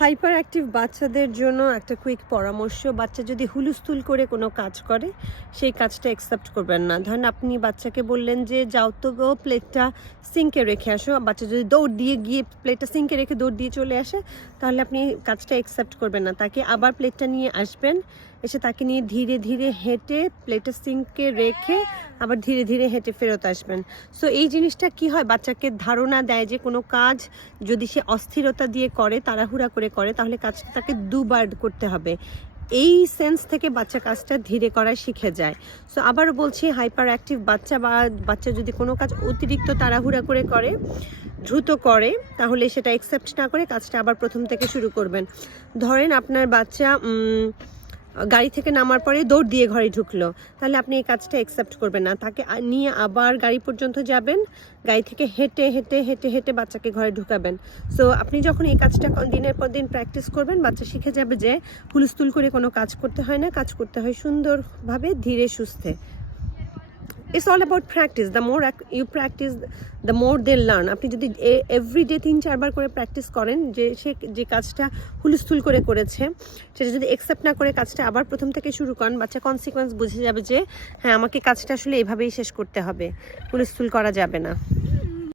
Hyper active বাচ্চাদের জন্য একটা কুইক পরামর্শ, বাচ্চা যদি হুলুস্থুল করে কোনো কাজ করে, সেই কাজটা অ্যাকসেপ্ট করবেন না। ধরেন আপনি বাচ্চাকে বললেন যে, যাও তো গো প্লেটটা সিঙ্কে রেখে আসো। বাচ্চা যদি দৌড় দিয়ে গিয়ে প্লেটটা সিঙ্কে রেখে দৌড় দিয়ে চলে আসে, তাহলে আপনি কাজটা অ্যাকসেপ্ট করবেন না। তাকে আবার প্লেটটা নিয়ে আসবেন, এসে তাকে নিয়ে ধীরে ধীরে হেঁটে প্লেটটা সিঙ্কে রেখে আবার ধীরে ধীরে হেঁটে ফেরত আসবেন। সো এই জিনিসটা কি হয়? বাচ্চাকে ধারণা দেয় যে কোনো কাজ যদি সে অস্থিরতা দিয়ে করে, তাড়াহুড়া করে করে করে, তাহলে কাজটা তাকে দুবার করতে হবে। এই সেন্স থেকে বাচ্চা কাজটা ধীরে করা শিখে যায়। সো আবার বলছি হাইপার অ্যাক্টিভ বাচ্চা বা বাচ্চা যদি কোনো কাজ অতিরিক্ত তাড়াহুড়া করে করে, দ্রুত করে, তাহলে সেটা অ্যাকসেপ্ট না করে কাজটা আবার প্রথম থেকে শুরু করবেন। ধরেন আপনার বাচ্চা গাড়ি থেকে নামার পরে দৌড় দিয়ে ঘরে ঢুকলো। তাহলে আপনি এই কাজটা অ্যাকসেপ্ট করবেন না। তাকে নিয়ে আবার গাড়ি পর্যন্ত যাবেন। গাড়ি থেকে হেঁটে হেঁটে হেঁটে হেঁটে বাচ্চাকে ঘরে ঢুকাবেন। সো আপনি যখন এই কাজটা দিনের পর দিন প্র্যাকটিস করবেন, বাচ্চা শিখে যাবে যে, হুলস্থুল করে কোনো কাজ করতে হয় না। কাজ করতে হয় সুন্দরভাবে, ধীরে, সুস্থে। It's all about practice the more you practice the more they learn আপনি যদি এভরিডে তিন, চারবার করে প্র্যাকটিস করেন, যে সে, যে কাজটা হুলস্থুল করে করেছে, সেটা যদি অ্যাকসেপ্ট না করে কাজটা আবার প্রথম থেকে শুরু করেন, বাচ্চা কনসিকোয়েন্স বুঝে যাবে যে হ্যাঁ আমাকে কাজটা আসলে এভাবেই শেষ করতে হবে। হুলস্থুল করা যাবে না।